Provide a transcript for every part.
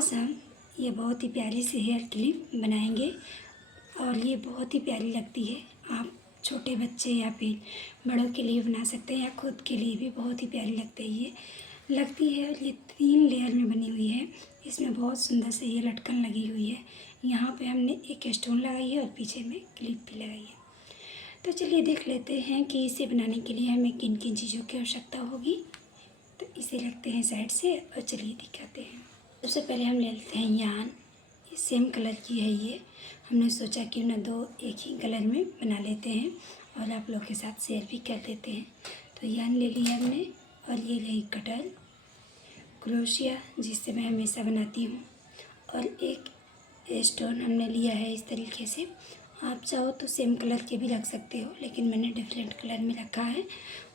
आज हम ये बहुत ही प्यारी सी हेयर क्लिप बनाएंगे और ये बहुत ही प्यारी लगती है। आप छोटे बच्चे या फिर बड़ों के लिए बना सकते हैं या खुद के लिए भी बहुत ही प्यारी लगती है। और ये 3 लेयर में बनी हुई है। इसमें बहुत सुंदर से ये लटकन लगी हुई है। यहाँ पे हमने एक स्टोन लगाई है और पीछे में क्लिप भी लगाई है। तो चलिए देख लेते हैं कि इसे बनाने के लिए हमें किन किन चीज़ों की आवश्यकता होगी। तो इसे रखते हैं साइड से और चलिए दिखाते हैं। सबसे पहले हम ले लेते हैं यान। सेम कलर की है ये। हमने सोचा क्यों ना 2 एक ही कलर में बना लेते हैं और आप लोग के साथ शेयर भी कर देते हैं। तो यान ले लिया हमने और ये रही कटर, क्रोशिया जिससे मैं हमेशा बनाती हूँ, और एक स्टोन हमने लिया है इस तरीके से। आप चाहो तो सेम कलर के भी रख सकते हो, लेकिन मैंने डिफरेंट कलर में रखा है।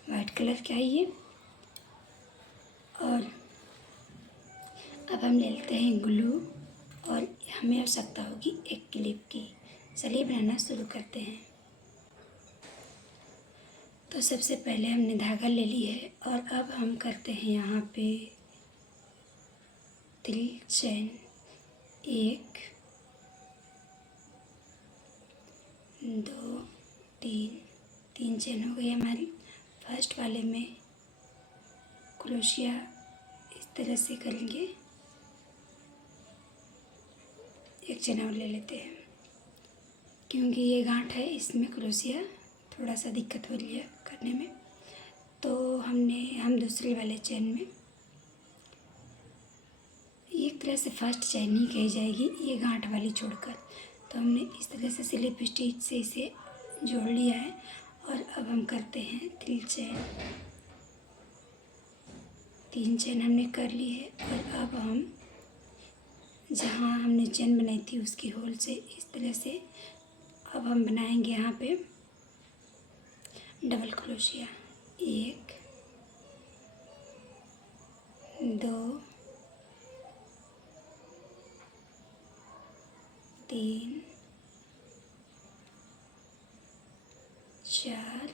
वाइट कलर का है ये। और अब हम ले लेते हैं ग्लू और हमें आवश्यकता होगी एक क्लिप की। चलिए बनाना शुरू करते हैं। तो सबसे पहले हमने धागा ले ली है और अब हम करते हैं यहाँ पे तिल चैन। 1 2 3 चैन हो गई हमारी। फर्स्ट वाले में क्रोशिया इस तरह से करेंगे। एक चैन और ले लेते हैं क्योंकि ये गांठ है, इसमें क्रोशिया थोड़ा सा दिक्कत हो रही है करने में। तो हम दूसरे वाले चैन में एक तरह से फर्स्ट चैन ही कही जाएगी, ये गांठ वाली छोड़कर। तो हमने इस तरह से स्लिप स्टिच से इसे जोड़ लिया है और अब हम करते हैं तिल चैन। 3 चैन हमने कर ली है और अब हम जहाँ हमने चैन बनाई थी उसकी होल से इस तरह से अब हम बनाएंगे यहाँ पे डबल क्रोशिया। 1 2 3 4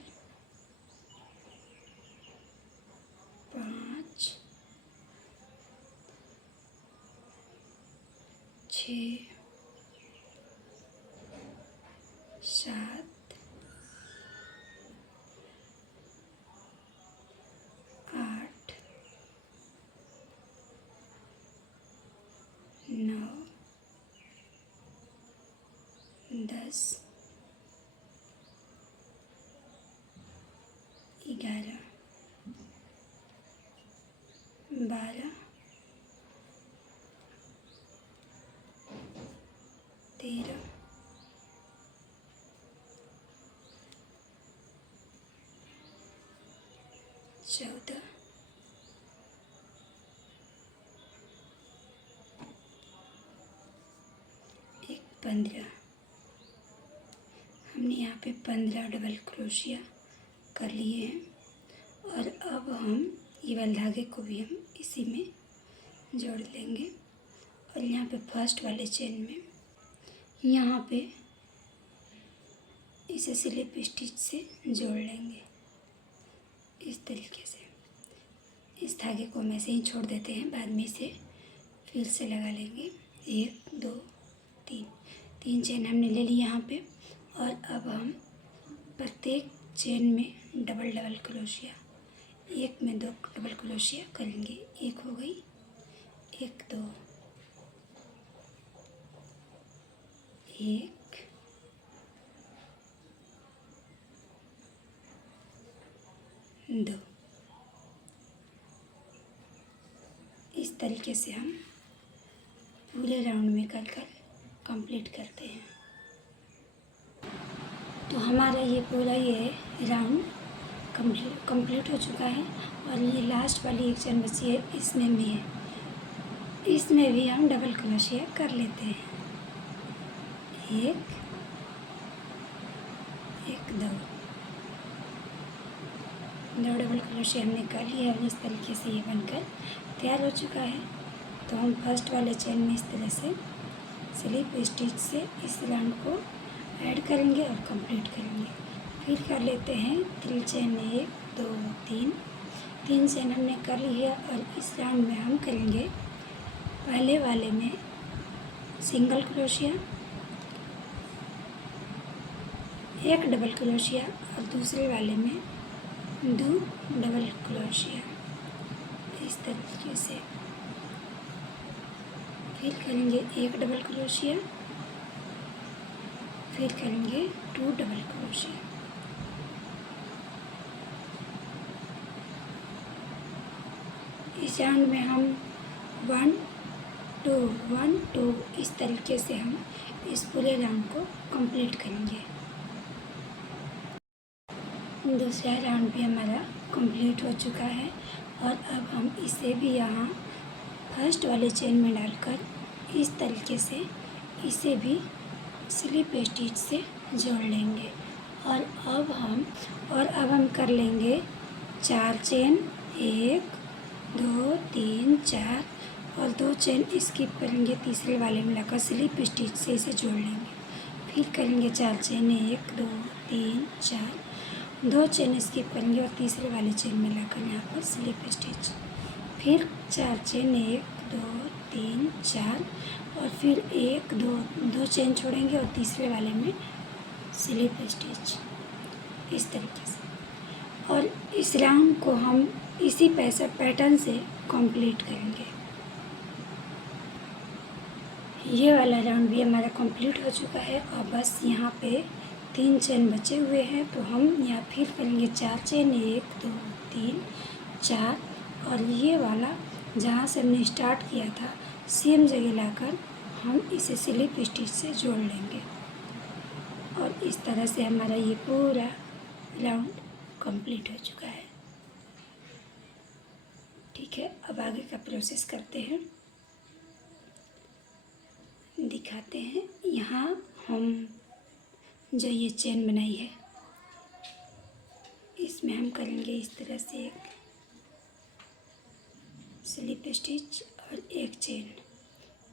5 6 7 8 9 10 11 12 13 14 15। हमने यहाँ पे 15 डबल क्रोशिया कर लिए हैं और अब हम ये वाले धागे को भी हम इसी में जोड़ लेंगे और यहाँ पे फर्स्ट वाले चेन में यहाँ पे इसे स्लिप स्टिच से जोड़ लेंगे इस तरीके से। इस धागे को हम ऐसे ही छोड़ देते हैं, बाद में इसे फिर से लगा लेंगे। 1 2 3 चेन हमने ले ली यहाँ पे और अब हम प्रत्येक चेन में डबल क्रोशिया, एक में 2 डबल क्रोशिया करेंगे। 1 हो गई, 1 2 1 2। इस तरीके से हम पूरे राउंड में कर कंप्लीट करते हैं। तो हमारा ये पूरा राउंड कंप्लीट हो चुका है और ये लास्ट वाली एक चैन बची है, इसमें भी हम डबल क्रोशिया कर लेते हैं। 1 2 डबल क्रोशिया हमने कर लिया है। इस तरीके से ये बनकर तैयार हो चुका है। तो हम फर्स्ट वाले चैन में इस तरह से स्लिप स्टिच से इस राउंड को ऐड करेंगे और कंप्लीट करेंगे। फिर कर लेते हैं तिल चैन। 1 2 3 चैन हमने कर ली है और इस राउंड में हम करेंगे पहले वाले में सिंगल क्रोशिया, एक डबल क्रोशिया और दूसरे वाले में 2 डबल क्रोशिया। इस तरीके से फिर करेंगे एक डबल क्रोशिया, फिर करेंगे 2 डबल क्रोशिया। इस राउंड में हम 1 2 1 2 इस तरीके से हम इस पूरे राउंड को कंप्लीट करेंगे। दूसरा राउंड भी हमारा कंप्लीट हो चुका है और अब हम इसे भी यहाँ फर्स्ट वाले चेन में डालकर इस तरीके से इसे भी स्लिप स्टिच से जोड़ लेंगे। और अब हम कर लेंगे 4 चेन, 1 2 3 4 और 2 चेन स्किप करेंगे, तीसरे वाले में लगाकर स्लिप स्टिच से इसे जोड़ लेंगे। फिर करेंगे 4 चेन, 1 2 3 4, 2 चेन स्किप करेंगे और तीसरे वाले चेन में लगाकर यहाँ पर स्लिप स्टिच। फिर 4 चेन, 1 2 3 4 और फिर 1 2 चेन छोड़ेंगे और तीसरे वाले में स्लिप स्टिच इस तरीके से। और इस राउंड को हम इसी पैटर्न से कंप्लीट करेंगे। ये वाला राउंड भी हमारा कंप्लीट हो चुका है और बस यहाँ पे 3 चेन बचे हुए हैं, तो हम यहाँ फिर करेंगे 4 चेन, 1 2 3 4 और ये वाला जहाँ से हमने स्टार्ट किया था सेम जगह लाकर हम इसे स्लिप स्टिच से जोड़ लेंगे। और इस तरह से हमारा ये पूरा राउंड कंप्लीट हो चुका है। ठीक है, अब आगे का प्रोसेस करते हैं, दिखाते हैं। यहाँ हम जो ये चेन बनाई है इसमें हम करेंगे इस तरह से एक स्लिप स्टिच और एक चेन,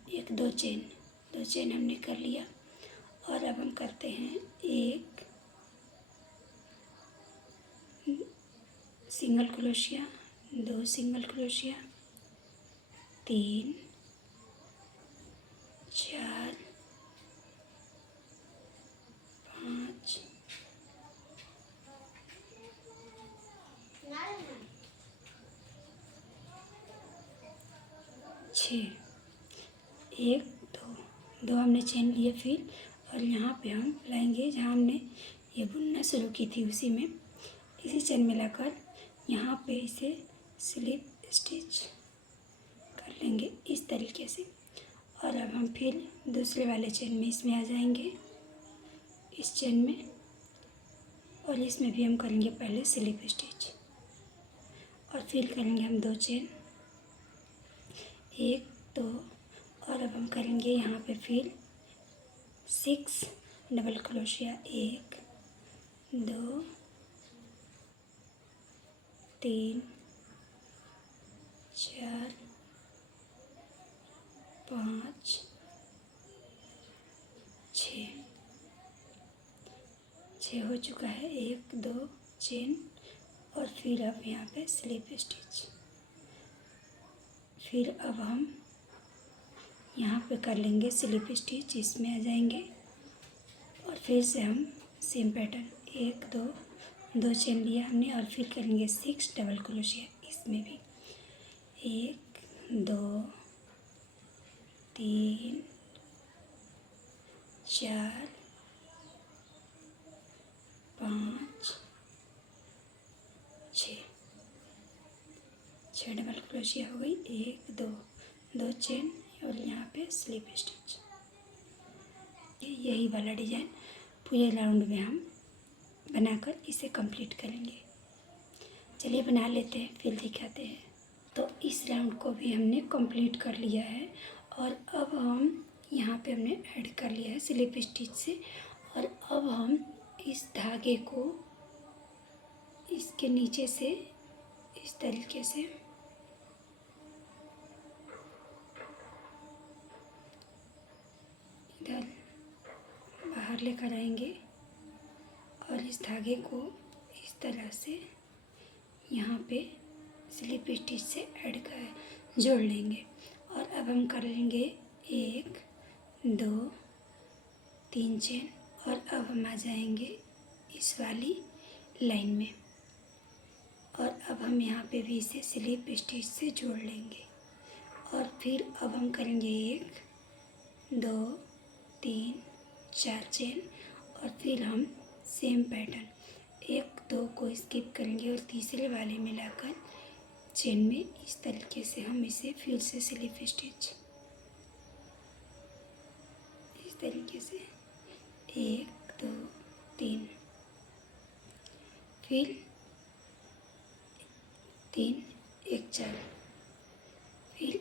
एक 2 चेन हमने कर लिया। और अब हम करते हैं एक सिंगल क्रोशिया, 2 सिंगल क्रोशिया, 3 4 5 6, 1 2 हमने चेन लिए। फिर और यहाँ पे हम लाएंगे जहाँ हमने ये बुनना शुरू की थी उसी में इसी चेन में लाकर यहाँ पे इसे स्लिप स्टिच कर लेंगे इस तरीके से। और अब हम फिर दूसरे वाले चेन में इसमें आ जाएंगे, इस चेन में, और इसमें भी हम करेंगे पहले स्लिप स्टिच और फिर करेंगे हम 2 चेन, 1 2 और अब हम करेंगे यहाँ पे फिर 6 डबल क्रोशिया, 1 2 3 4 5 6 हो चुका है, 1 2 चेन और फिर अब यहाँ पे स्लिप स्टिच। फिर अब हम यहाँ पे कर लेंगे स्लिप स्टिच, इसमें आ जाएंगे और फिर से हम सेम पैटर्न 1 2 चेन लिया हमने और फिर करेंगे 6 डबल क्रोशिया, इसमें भी 1 2 3 4 5 6 डबल क्रोशिया हो गई, 1 2 चेन और यहाँ पे स्लिप स्टिच। यही वाला डिज़ाइन पूरे राउंड में हम बनाकर इसे कंप्लीट करेंगे। चलिए बना लेते हैं फिर दिखाते हैं। तो इस राउंड को भी हमने कंप्लीट कर लिया है और अब हम यहाँ पे हमने ऐड कर लिया है स्लिप स्टिच से। और अब हम इस धागे को इसके नीचे से इस तरीके से इधर बाहर लेकर आएंगे और इस धागे को इस तरह से यहाँ पे स्लिप स्टिच से जोड़ लेंगे। और अब हम कर लेंगे 1 2 3 चेन और अब हम आ जाएंगे इस वाली लाइन में और अब हम यहाँ पे भी इसे स्लिप स्टिच से जोड़ लेंगे और फिर अब हम करेंगे 1 2 3 4 चेन और फिर हम सेम पैटर्न 1 2 को स्किप करेंगे और तीसरे वाले में लाकर चेन में इस तरीके से हम इसे फिर से स्लिप स्टिच इस तरीके से 1 2 3 फिर 3 1 4 फिर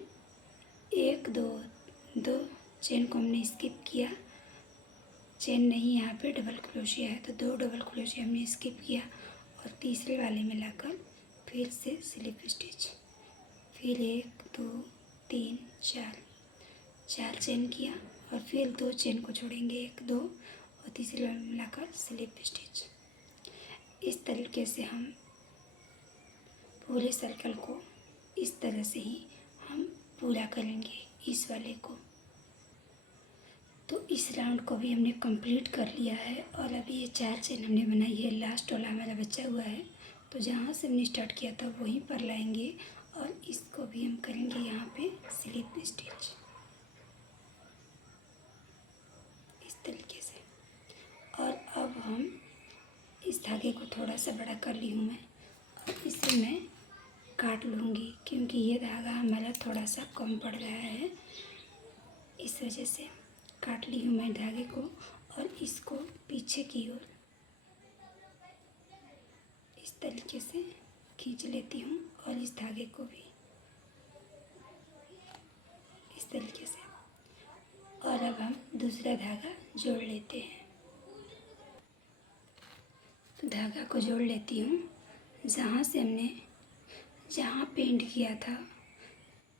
1 2 2 चेन को हमने स्किप किया, चेन नहीं यहाँ पे डबल क्रोशिया है तो 2 डबल क्रोशिया हमने स्किप किया और तीसरे वाले में लाकर फिर से स्लिप स्टिच, फिर 1 2 3 4 चेन किया और फिर 2 चेन को छोड़ेंगे 1 2 और तीसरे वाले में लाकर स्लिप स्टिच। इस तरीके से हम पूरे सर्कल को इस तरह से ही हम पूरा करेंगे इस वाले को। तो इस राउंड को भी हमने कंप्लीट कर लिया है और अभी ये 4 चेन हमने बनाई है, लास्ट वाला हमारा बचा हुआ है तो जहाँ से हमने स्टार्ट किया था वहीं पर लाएंगे और इसको भी हम करेंगे यहाँ पे स्लिप स्टिच इस तरीके से। और अब हम इस धागे को थोड़ा सा बड़ा कर ली हूँ मैं और इसे मैं काट लूँगी क्योंकि ये धागा हमारा थोड़ा सा कम पड़ रहा है, इस वजह से काट ली हूँ मैं धागे को और इसको पीछे की ओर इस तरीके से खींच लेती हूँ और इस धागे को भी इस तरीके से। और अब हम दूसरा धागा जोड़ लेते हैं, तो धागा को जोड़ लेती हूँ जहाँ पेंट किया था,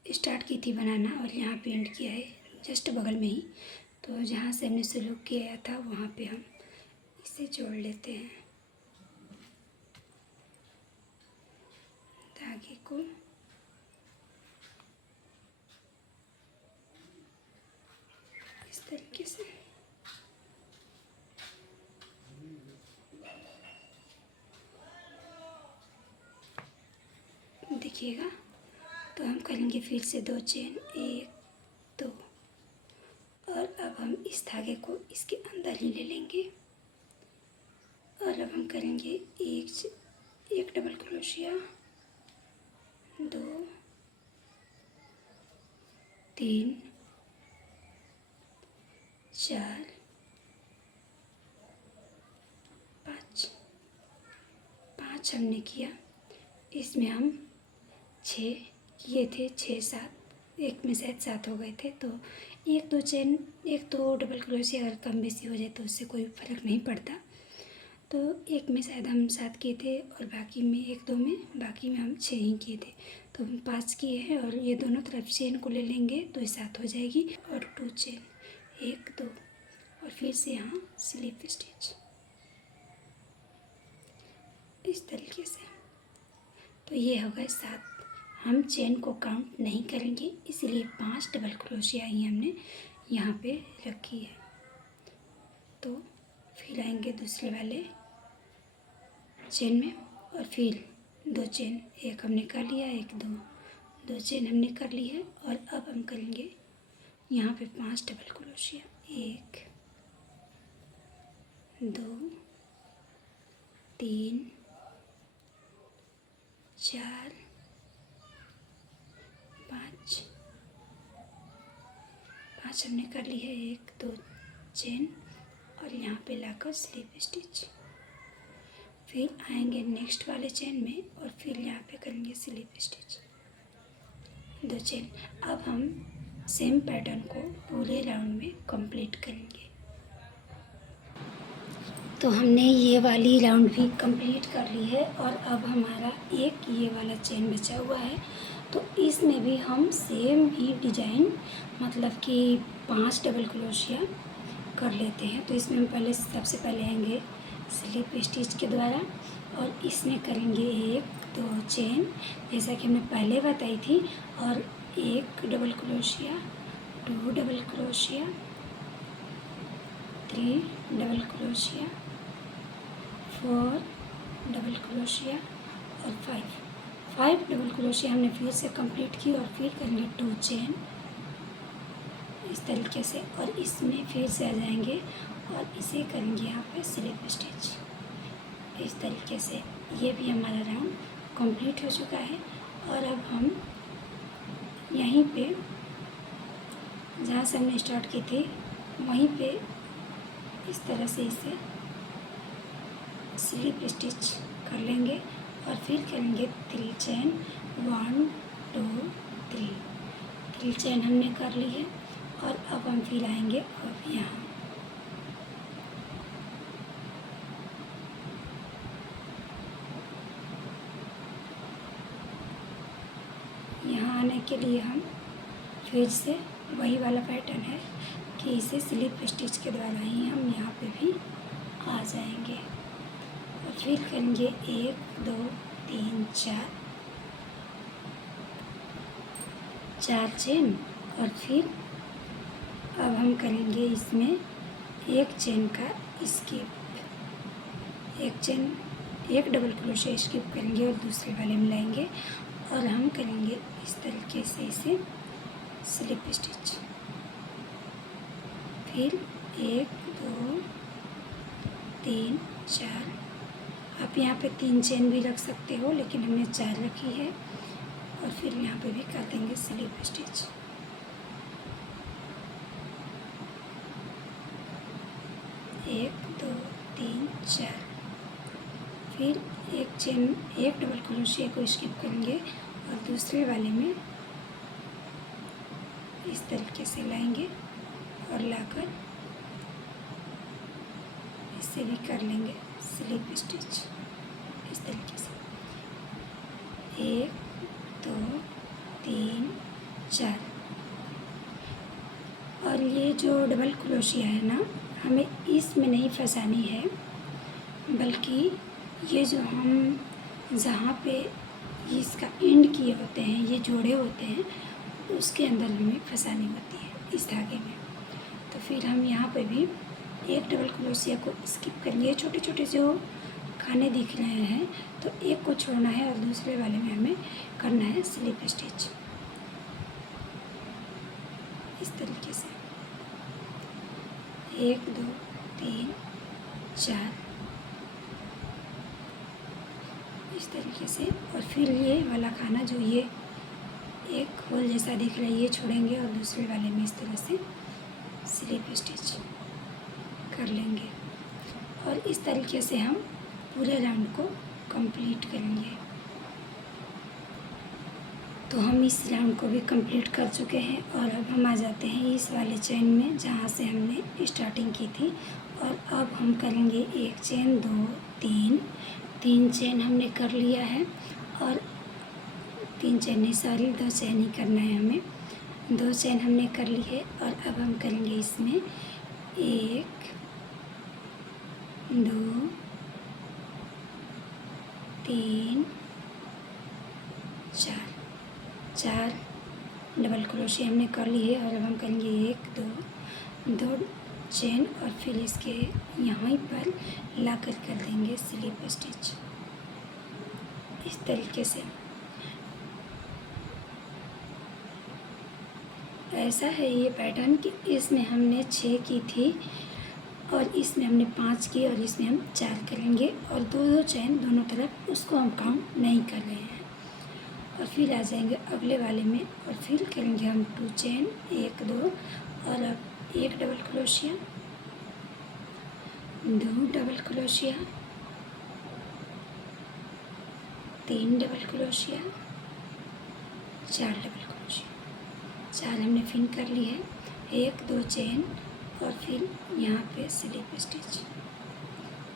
स्टार्ट की थी बनाना और यहाँ पेंट किया है जस्ट बगल में ही, तो जहाँ से हमने शुरू किया था वहाँ पे हम इसे जोड़ लेते हैं धागे को। इस तरीके से देखिएगा। तो हम करेंगे फिर से 2 चेन 1 2 और अब हम इस धागे को इसके अंदर ही ले लेंगे और अब हम करेंगे एक डबल क्रोशिया 2 3 4 5 हमने किया, इसमें हम 6 किए थे, 6 7 एक में शायद 7 हो गए थे, तो 1 2 चेन 1 2 डबल क्रोशिया अगर कम बेसी हो जाए तो उससे कोई फ़र्क नहीं पड़ता। तो एक में शायद हम 7 किए थे और बाकी में 1 2 में बाकी में हम 6 ही किए थे, तो हम 5 किए हैं और ये दोनों तरफ चेन को ले लेंगे तो 7 हो जाएगी और 2 चेन 1 2 और फिर से यहाँ स्लिप स्टिच इस तरीके से। तो ये हो गए 7। हम चेन को काउंट नहीं करेंगे इसलिए 5 डबल क्रोशिया ही हमने यहाँ पे रखी है। तो फिर आएंगे दूसरे वाले चेन में और फिर 2 चेन, एक हमने कर लिया 1 2 चेन हमने कर ली है और अब हम करेंगे यहाँ पे 5 डबल क्रोशिया 1 2 3 4 5 हमने कर ली है 1 2 चेन और यहाँ पे लाकर स्लिप स्टिच। फिर आएंगे नेक्स्ट वाले चेन में और फिर यहाँ पे करेंगे स्लिप स्टिच 2 चेन। अब हम सेम पैटर्न को पूरे राउंड में कंप्लीट करेंगे। तो हमने ये वाली राउंड भी कंप्लीट कर ली है और अब हमारा एक ये वाला चेन बचा हुआ है, तो इसमें भी हम सेम ही डिजाइन मतलब कि 5 डबल क्रोशिया कर लेते हैं। तो इसमें हम सबसे पहले आएंगे स्लिप स्टिच के द्वारा और इसमें करेंगे 1 2 चेन जैसा कि हमने पहले बताई थी और एक double crochet, 2 double crochet, 3 double crochet, 4 double crochet और 5 डबल क्रोशिया हमने फिर से कंप्लीट की और फिर करेंगे 2 चेन इस तरीके से, और इसमें फिर से आ जाएंगे और इसे करेंगे यहाँ पे स्लिप स्टिच इस तरीके से। ये भी हमारा राउंड कंप्लीट हो चुका है। और अब हम यहीं पे जहाँ से हमने स्टार्ट की थी वहीं पे इस तरह से इसे स्लिप स्टिच कर लेंगे और फिर करेंगे 3 चेन, 1 2 3 चेन हमने कर ली है। और अब हम फिर आएंगे अब यहाँ आने के लिए हम फिर से वही वाला पैटर्न है कि इसे स्लिप स्टिच के द्वारा ही हम यहाँ पे भी आ जाएंगे और फिर करेंगे 1 2 3 4 चेन। और फिर अब हम करेंगे इसमें एक चेन का स्किप, एक चेन, एक डबल क्रोशिया स्किप करेंगे और दूसरे वाले में लाएंगे और हम करेंगे इस तरीके से इसे स्लिप स्टिच। फिर 1 2 3 4, आप यहाँ पे 3 चेन भी रख सकते हो लेकिन हमने 4 रखी है। और फिर यहाँ पे भी कर देंगे स्लिप स्टिच। एक 2 3 4, फिर एक चेन, एक डबल क्रोशिया को स्किप करेंगे और दूसरे वाले में इस तरीके से लाएंगे और लाकर इसे भी कर लेंगे स्लिप स्टिच इस तरीके से। 1 2 3 4, और ये जो डबल क्रोशिया है ना, हमें इसमें नहीं फंसानी है, बल्कि ये जो हम जहाँ पे इसका एंड किए होते हैं, ये जोड़े होते हैं, उसके अंदर हमें फंसानी होती है इस धागे में। तो फिर हम यहाँ पे भी एक डबल क्रोशिया को स्किप करेंगे। छोटे छोटे जो खाने दिख रहे हैं तो एक को छोड़ना है और दूसरे वाले में हमें करना है स्लिप स्टिच इस तरीके से। 1 2 3 4 इस तरीके से। और फिर ये वाला खाना जो ये एक होल जैसा दिख रहा है ये छोड़ेंगे और दूसरे वाले में इस तरह से स्लिप स्टिच कर लेंगे और इस तरीके से हम पूरे राउंड को कंप्लीट करेंगे। तो हम इस राउंड को भी कंप्लीट कर चुके हैं और अब हम आ जाते हैं इस वाले चेन में जहाँ से हमने स्टार्टिंग की थी। और अब हम करेंगे 1 चेन 2 3 चेन हमने कर लिया है। और 3 चेन नहीं, सॉरी 2 चेन ही करना है हमें। 2 चेन हमने कर ली है और अब हम करेंगे इसमें 1 2 3 4 डबल क्रोशिया हमने कर ली है। और अब हम करेंगे 1 2 चेन और फिर इसके यहाँ पर लाकर कर देंगे स्लिप स्टिच इस तरीके से। ऐसा है ये पैटर्न कि इसमें हमने 6 की थी और इसमें हमने 5 की और इसमें हम 4 करेंगे और 2 चेन दोनों तरफ, उसको हम काउंट नहीं कर रहे हैं। और फिर आ जाएंगे अगले वाले में और फिर करेंगे हम 2 चेन 1 2 और अब 1 double crochet, 2 double crochet, 3 double crochet, 4 double crochet. 4 हमने फिन कर ली है। 1 2 चेन और फिर यहाँ पे स्लिप स्टिच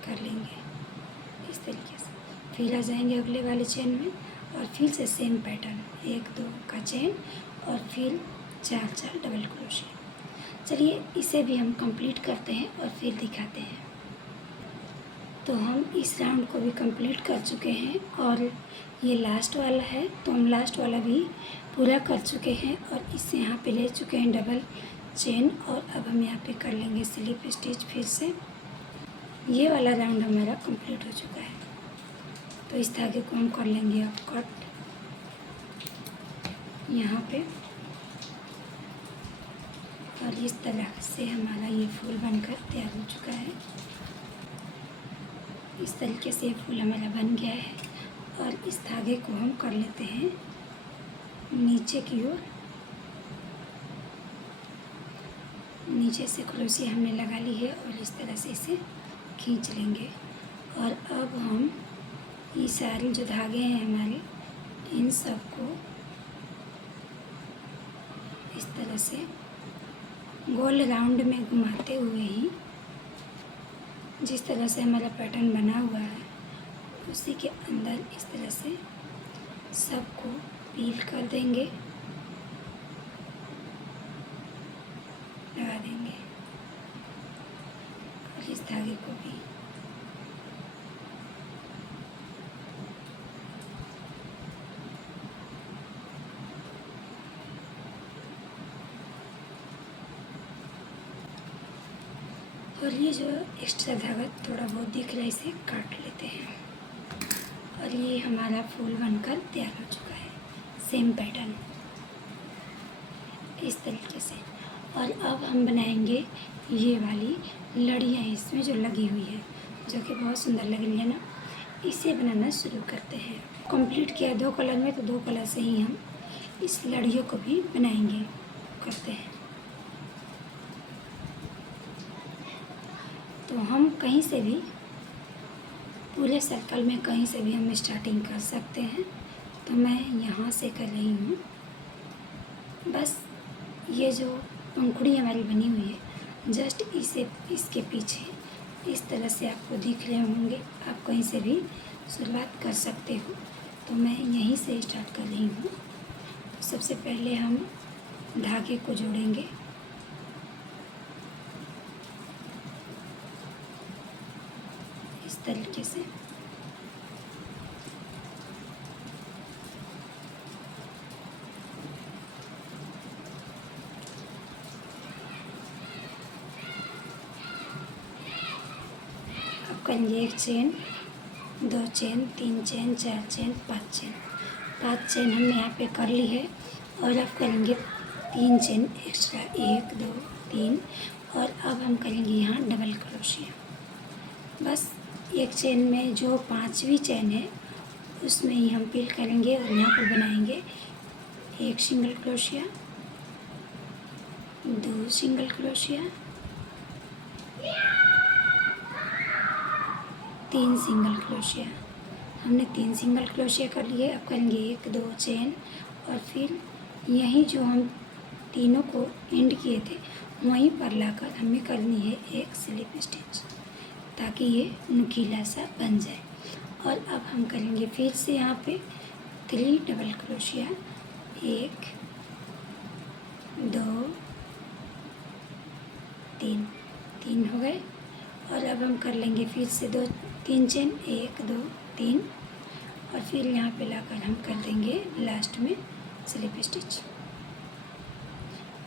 कर लेंगे इस तरीके से। फिर आ जाएंगे अगले वाले चेन में और फिर से सेम पैटर्न 1 2 का चेन और फिर 4 डबल क्रोशिया। चलिए इसे भी हम कंप्लीट करते हैं और फिर दिखाते हैं। तो हम इस राउंड को भी कंप्लीट कर चुके हैं और ये लास्ट वाला है, तो हम लास्ट वाला भी पूरा कर चुके हैं और इसे यहाँ पे ले चुके हैं डबल चेन। और अब हम यहाँ पे कर लेंगे स्लिप स्टिच फिर से। ये वाला राउंड हमारा कंप्लीट हो चुका है। तो इस धागे को हम कर लेंगे अब कट यहाँ पे, और इस तरह से हमारा ये फूल बनकर तैयार हो चुका है। इस तरीके से फूल हमारा बन गया है और इस धागे को हम कर लेते हैं नीचे की ओर। नीचे से क्रोशिया हमने लगा ली है और इस तरह से इसे खींच लेंगे। और अब हम ये सारे जो धागे हैं हमारे, इन सब को इस तरह से गोल राउंड में घुमाते हुए ही जिस तरह से हमारा पैटर्न बना हुआ है उसी के अंदर इस तरह से सबको पील कर देंगे, लगा देंगे। और इस धागे को भी और ये जो एक्स्ट्रा धागा थोड़ा बहुत दिख रहा है इसे काट लेते हैं। और ये हमारा फूल बनकर तैयार हो चुका है, सेम पैटर्न इस तरीके से। और अब हम बनाएंगे ये वाली लड़ियाँ इसमें जो लगी हुई है, जो कि बहुत सुंदर लग रही है ना। इसे बनाना शुरू करते हैं। कंप्लीट किया 2 कलर में, तो 2 कलर से ही हम इस लड़ियों को भी बनाएंगे, करते हैं। तो हम कहीं से भी पूरे सर्कल में कहीं से भी हम स्टार्टिंग कर सकते हैं। तो मैं यहाँ से कर रही हूँ। बस ये जो पंखुड़ी हमारी बनी हुई है, जस्ट इसके पीछे इस तरह से आपको दिख रहे होंगे। आप कहीं से भी शुरुआत कर सकते हो। तो मैं यहीं से स्टार्ट कर रही हूँ। सबसे पहले हम धागे को जोड़ेंगे। इस तरीके से अब करेंगे 1 chain, 2 chain, 3 chain, 4 chain, 5 chain. 5 chain हमने यहाँ पे कर ली है। और अब करेंगे 3 चेन एक्स्ट्रा, 1 2 3। और अब हम करेंगे यहाँ डबल क्रोशिया। बस एक चेन में जो 5वीं चेन है उसमें ही हम पील करेंगे और यहाँ पर बनाएंगे 1 single crochet, 2 single crochet, 3 single crochet. हमने 3 सिंगल क्रोशिया कर लिए। अब करेंगे 1 2 चेन और फिर यहीं जो हम तीनों को एंड किए थे वहीं पर लाकर हमें करनी है एक स्लिप स्टिच, ताकि ये नुकीला सा बन जाए। और अब हम करेंगे फिर से यहाँ पे 3 डबल क्रोशिया, 1 2 3, 3 हो गए। और अब हम कर लेंगे फिर से 3 चेन, 1 2 3। और फिर यहाँ पे लाकर हम कर देंगे लास्ट में स्लिप स्टिच।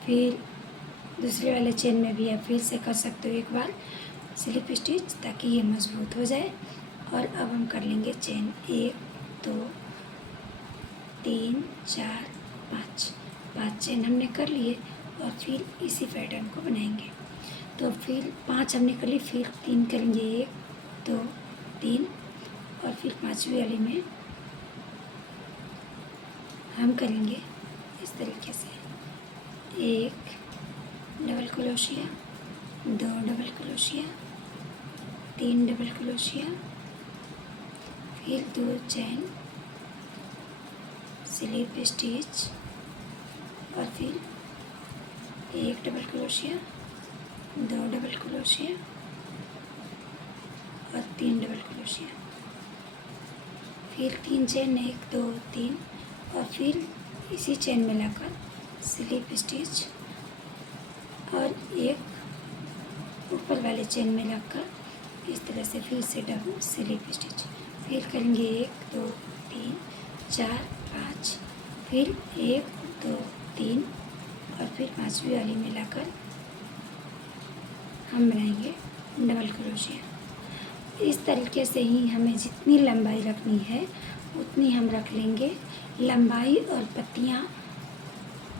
फिर दूसरे वाले चेन में भी आप फिर से कर सकते हो एक बार स्लिप स्टिच, ताकि ये मजबूत हो जाए। और अब हम कर लेंगे चेन 1 2 3 4 5। 5 चेन हमने कर लिए और फिर इसी पैटर्न को बनाएंगे। तो फिर 5 हमने कर ली, फिर 3 करेंगे, 1 2 3। और फिर 5वीं वाली में हम करेंगे इस तरीके से 1 double crochet, 2 double crochet, 3 double crochet, फिर 2 चेन, स्लिप स्टिच और फिर 1 डबल क्रोशिया, 2 डबल क्रोशिया और 3 डबल क्रोशिया। फिर 3 चेन, 1 2 3। और फिर इसी चेन में लाकर स्लिप स्टिच और एक ऊपर वाले चेन में लगकर इस तरह से फिर से डबल स्लिप स्टिच, फिर करेंगे 1 2 3 4 5, फिर 1 2 3 और फिर 5वीं वाली मिलाकर हम बनाएंगे डबल क्रोशिया। इस तरीके से ही हमें जितनी लंबाई रखनी है उतनी हम रख लेंगे। लंबाई और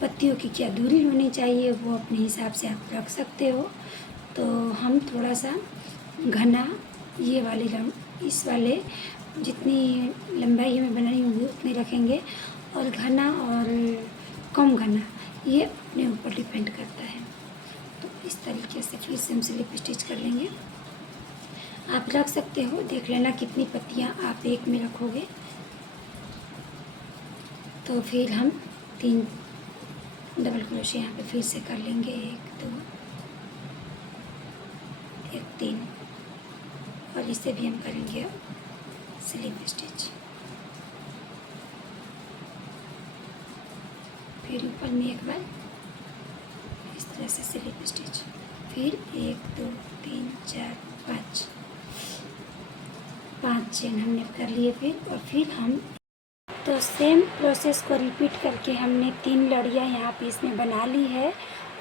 पत्तियों की क्या दूरी होनी चाहिए वो अपने हिसाब से आप रख सकते हो। तो हम थोड़ा सा घना ये वाले इस वाले जितनी लंबाई हमें बनानी होगी उतनी रखेंगे, और घना और कम घना ये अपने ऊपर डिपेंड करता है। तो इस तरीके से फिर से हम स्लिप स्टिच कर लेंगे। आप रख सकते हो, देख लेना कितनी पत्तियां आप एक में रखोगे। तो फिर हम 3 डबल क्रोशिया यहाँ पे फिर से कर लेंगे, 1 2 1 3, और इसे भी हम करेंगे स्लिप स्टिच। फिर ऊपर में एक बार इस तरह से स्लिप स्टिच, फिर 1 2 3 4 5 चेन हमने कर लिए। फिर हम तो सेम प्रोसेस को रिपीट करके हमने 3 लड़ियाँ यहाँ पे इसमें बना ली है,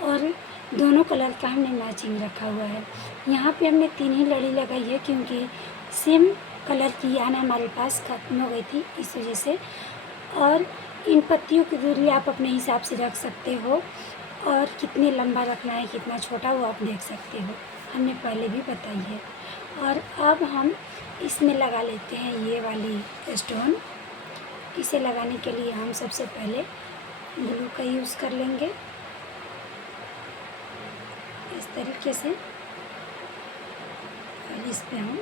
और दोनों कलर का हमने मैचिंग रखा हुआ है। यहाँ पे हमने 3 ही लड़ी लगाई है क्योंकि सेम कलर की यान हमारे पास खत्म हो गई थी, इस वजह से। और इन पत्तियों की दूरी आप अपने हिसाब से रख सकते हो, और कितने लंबा रखना है कितना छोटा वो आप देख सकते हो, हमने पहले भी बताई है। और अब हम इसमें लगा लेते हैं ये वाली स्टोन। इसे लगाने के लिए हम सबसे पहले ग्लू का यूज़ कर लेंगे इस तरीके से, और इस पे हम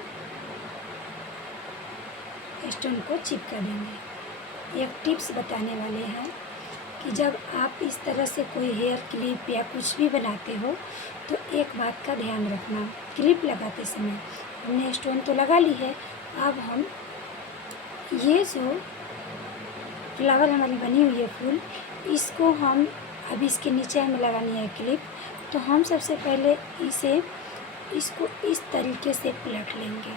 स्टोन को चिपका देंगे। एक टिप्स बताने वाले हैं कि जब आप इस तरह से कोई हेयर क्लिप या कुछ भी बनाते हो तो एक बात का ध्यान रखना, क्लिप लगाते समय हमने स्टोन तो लगा ली है, अब हम ये जो फ्लावर हमारी बनी हुई है फूल, इसको हम अब इसके नीचे हमें लगानी है क्लिप। तो हम सबसे पहले इसको इस तरीके से पलट लेंगे,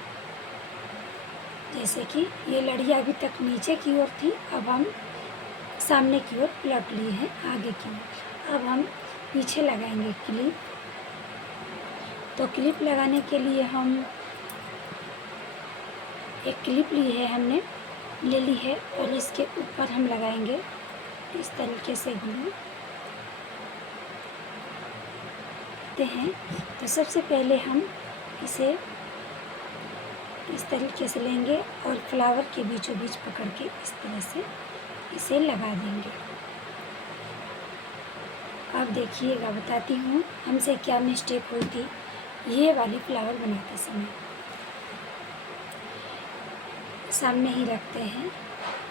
जैसे कि ये लड़ियाँ अभी तक नीचे की ओर थी, अब हम सामने की ओर पलट लिए हैं आगे की ओर। अब हम पीछे लगाएंगे क्लिप। तो क्लिप लगाने के लिए हम एक क्लिप ली है, हमने ले ली है, और इसके ऊपर हम लगाएंगे इस तरीके से ग्लू हैं। तो सबसे पहले हम इसे इस तरीके से लेंगे और फ्लावर के बीचों बीच पकड़ के इस तरह से इसे लगा देंगे। अब देखिएगा, बताती हूँ हमसे क्या मिस्टेक हुई थी ये वाली फ्लावर बनाते समय। सामने ही रखते हैं,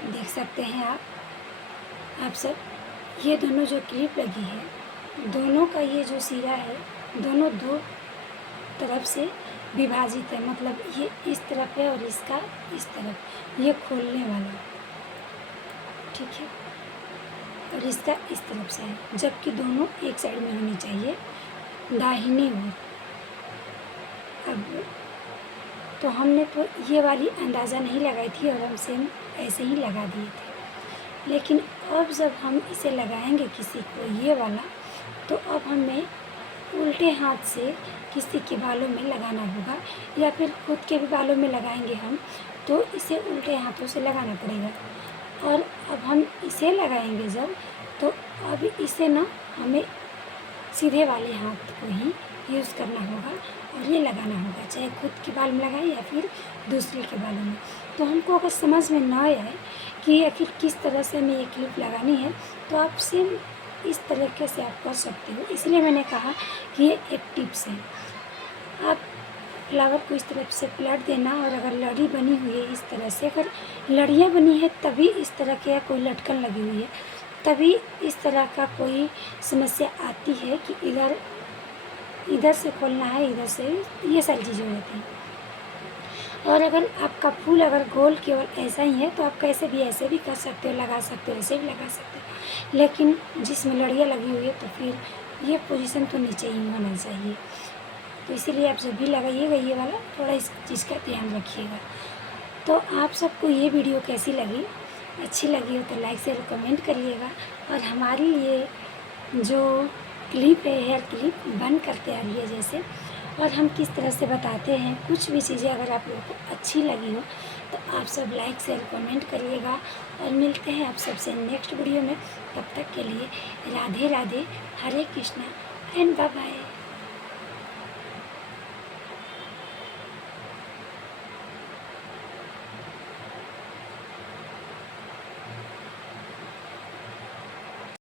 देख सकते हैं आप सब। ये दोनों जो क्लिप लगी है, दोनों का ये जो सिरा है दोनों 2 तरफ से विभाजित है, मतलब ये इस तरफ है और इसका इस तरफ, ये खोलने वाला, ठीक है, और इसका इस तरफ से है, जबकि दोनों एक साइड में होनी चाहिए दाहिनी ओर। अब तो हमने तो ये वाली अंदाज़ा नहीं लगाई थी और हम सेम ऐसे ही लगा दिए थे, लेकिन अब जब हम इसे लगाएंगे किसी को ये वाला, तो अब हमें उल्टे हाथ से किसी के बालों में लगाना होगा, या फिर खुद के भी बालों में लगाएंगे हम तो इसे उल्टे हाथों से लगाना पड़ेगा। और अब हम इसे लगाएंगे जब, तो अब इसे ना हमें सीधे वाले हाथ को ही यूज़ करना होगा और ये लगाना होगा, चाहे खुद के बाल में लगाएं या फिर दूसरे के बालों में। तो हमको अगर समझ में ना आए कि आखिर किस तरह से हमें ये क्लिप लगानी है, तो आप सेम इस तरीके से आप कर सकते हो। इसलिए मैंने कहा कि ये एक टिप्स है। आप फ्लावर को इस तरफ से पलट देना, और अगर लड़ी बनी हुई है इस तरह से, अगर लड़ियाँ बनी है तभी इस तरह के, या कोई लटकन लगी हुई है तभी इस तरह का कोई समस्या आती है कि इधर से खोलना है, इधर से, ये सारी चीज़ें होती हैं। और अगर आपका फूल अगर गोल केवल ऐसा ही है तो आप कैसे भी ऐसे भी कर सकते हो, लगा सकते हो, ऐसे भी लगा सकते हो, लेकिन जिसमें लड़ियाँ लगी हुई है तो फिर ये पोजीशन तो नीचे ही होना चाहिए। तो इसीलिए आप जब भी लगाइएगा ये वाला थोड़ा इस चीज़ का ध्यान रखिएगा। तो आप सबको ये वीडियो कैसी लगी, अच्छी लगी हो तो लाइक शेयर कमेंट करिएगा। और हमारी ये जो क्लिप है, हेयर क्लिप बन करते आ रही है जैसे, और हम किस तरह से बताते हैं, कुछ भी चीज़ें अगर आप लोगों को अच्छी लगी हो तो आप सब लाइक शेयर कमेंट करिएगा। और मिलते हैं आप सबसे नेक्स्ट वीडियो में। तब तक के लिए राधे राधे, हरे कृष्णा एंड बाय बाय।